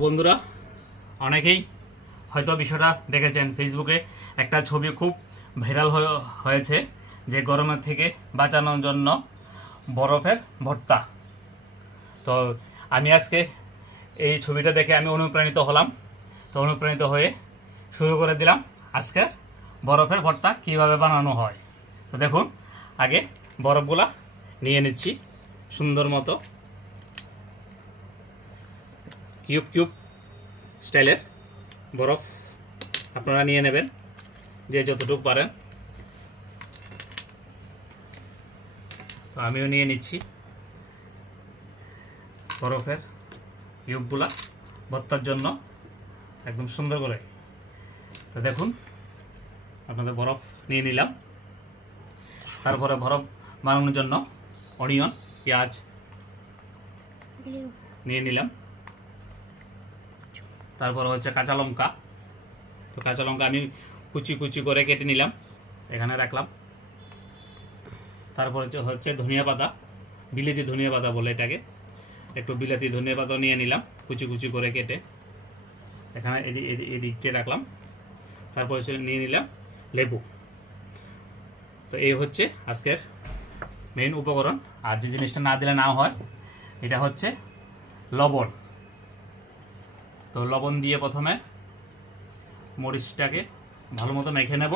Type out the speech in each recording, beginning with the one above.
বন্ধুরা, অনেকেই হয়তো বিষয়টা দেখেছেন ফেসবুকে। একটা ছবি খুব ভাইরাল হয়ে- হয়েছে যে গরমের থেকে বাঁচানোর জন্য বরফের ভর্তা। তো আমি আজকে এই ছবিটা দেখে আমি অনুপ্রাণিত হলাম। তো অনুপ্রাণিত হয়ে শুরু করে দিলাম আজকে বরফের ভর্তা কীভাবে বানানো হয়। তো দেখুন, আগে বরফগুলা নিয়ে নিচ্ছি সুন্দর মতো। কিউব কিউব স্টাইলের বরফ আপনারা নিয়ে নেবেন যে যতটুকু পারেন। তো আমিও নিয়ে নিচ্ছি বরফের কিউবগুলা ভর্তার জন্য একদম সুন্দর করে। তো দেখুন আপনাদের বরফ নিয়ে নিলাম। তারপরে বরফ বানানোর জন্য অনিয়ন পেঁয়াজ নিয়ে নিলাম। তারপর হচ্ছে কাঁচা লঙ্কা। তো কাঁচা লঙ্কা আমি কুচি কুচি করে কেটে নিলাম, এখানে রাখলাম। তারপর হচ্ছে হচ্ছে ধনিয়া পাতা, বিলেতি ধনিয়া পাতা বলে এটাকে। একটু বিলাতি ধনিয়া পাতা নিয়ে নিলাম, কুচি কুচি করে কেটে। এখানে এদি- এদি- এদিকে রাখলাম। তারপর হচ্ছে নিয়ে নিলাম লেবু। তো এই হচ্ছে আজকের মেইন উপকরণ। আর যে জিনিসটা না দিলে না হয়, এটা হচ্ছে লবণ। তো লবণ দিয়ে প্রথমে মরিচটাকে ভালো মতো মেখে নেব।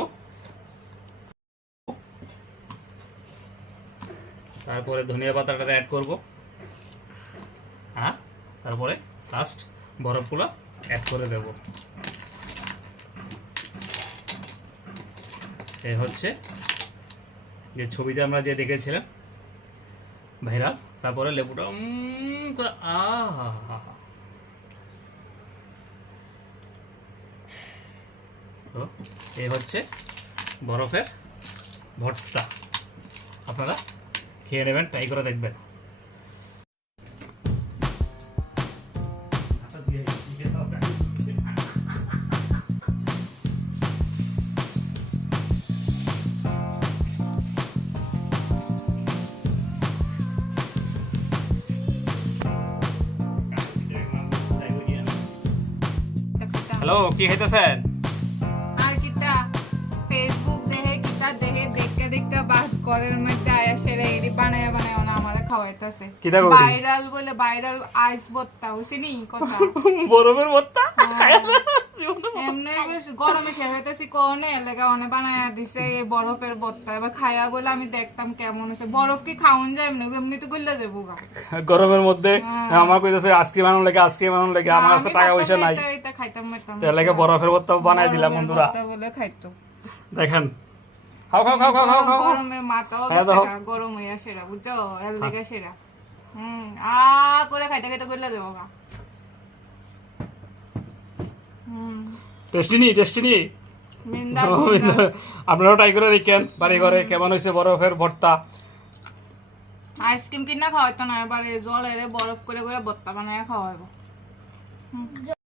তারপরে ধনিয়া পাতাটা অ্যাড করব। হ্যাঁ তারপরে লাস্ট বরফগুলো অ্যাড করে দেব। এই হচ্ছে যে ছবিতে আমরা যে দেখেছিলাম, ভাইরাল, তারপরে লেবুটা আহা তো এই হচ্ছে বরফের ভর্তা। আপনারা খেয়ে নেবেন ট্রাই করে দেখবেন। হ্যালো কি খাইতেছেন? দেখে দেখে দেখে দেখে বাস ঘরের মধ্যে আয়া সেরে এরি বানায় বানায় ওনা আমারে খাওয়াইতাছে। কিটা করবি? ভাইরাল বলে ভাইরাল আইস বত্তা হইছে নি কথা? বরফের ভর্তা? এমনি গরমে শেষ হইতেছি কোনে এলাকা অনে বানায় দিছে এই বরফের বত্তা এবার খাইয়া বলে আমি দেখতাম কেমন হয়েছে বরফ কি খাওন যায় এমনি এমনি তো গল্লা যাব গরমের মধ্যে আমার কইতেছে আইসক্রিম আনুন লাগে আইসক্রিম আনুন লাগে আমার কাছে টাকা পয়সা নাই। খাইতাম বরফের ভর্তা বানাই দিলাম বন্ধুরা। বলে খাইতো। দেখেন খাও খাও খাও খাও খাও খাও। গরমে মাথাও হ্যাঁ, গেছে দাও। গা, গরম হইয়া সেরা বুঝছ? এর লেগে সেরা। হুম আ করে খাইতে খাইতে গল্লা যাব গা হুম। টেস্টি নি টেস্টি নি। মিন্দা আপনারাও ট্রাই করে দেখেন বাড়ি ঘরে কেমন হয়েছে বরফের ভর্তা। আইসক্রিম কিনা খাওয়াইতো না এবারে জল এরে বরফ করে করে বত্তা বানায় খাওয়াইবো।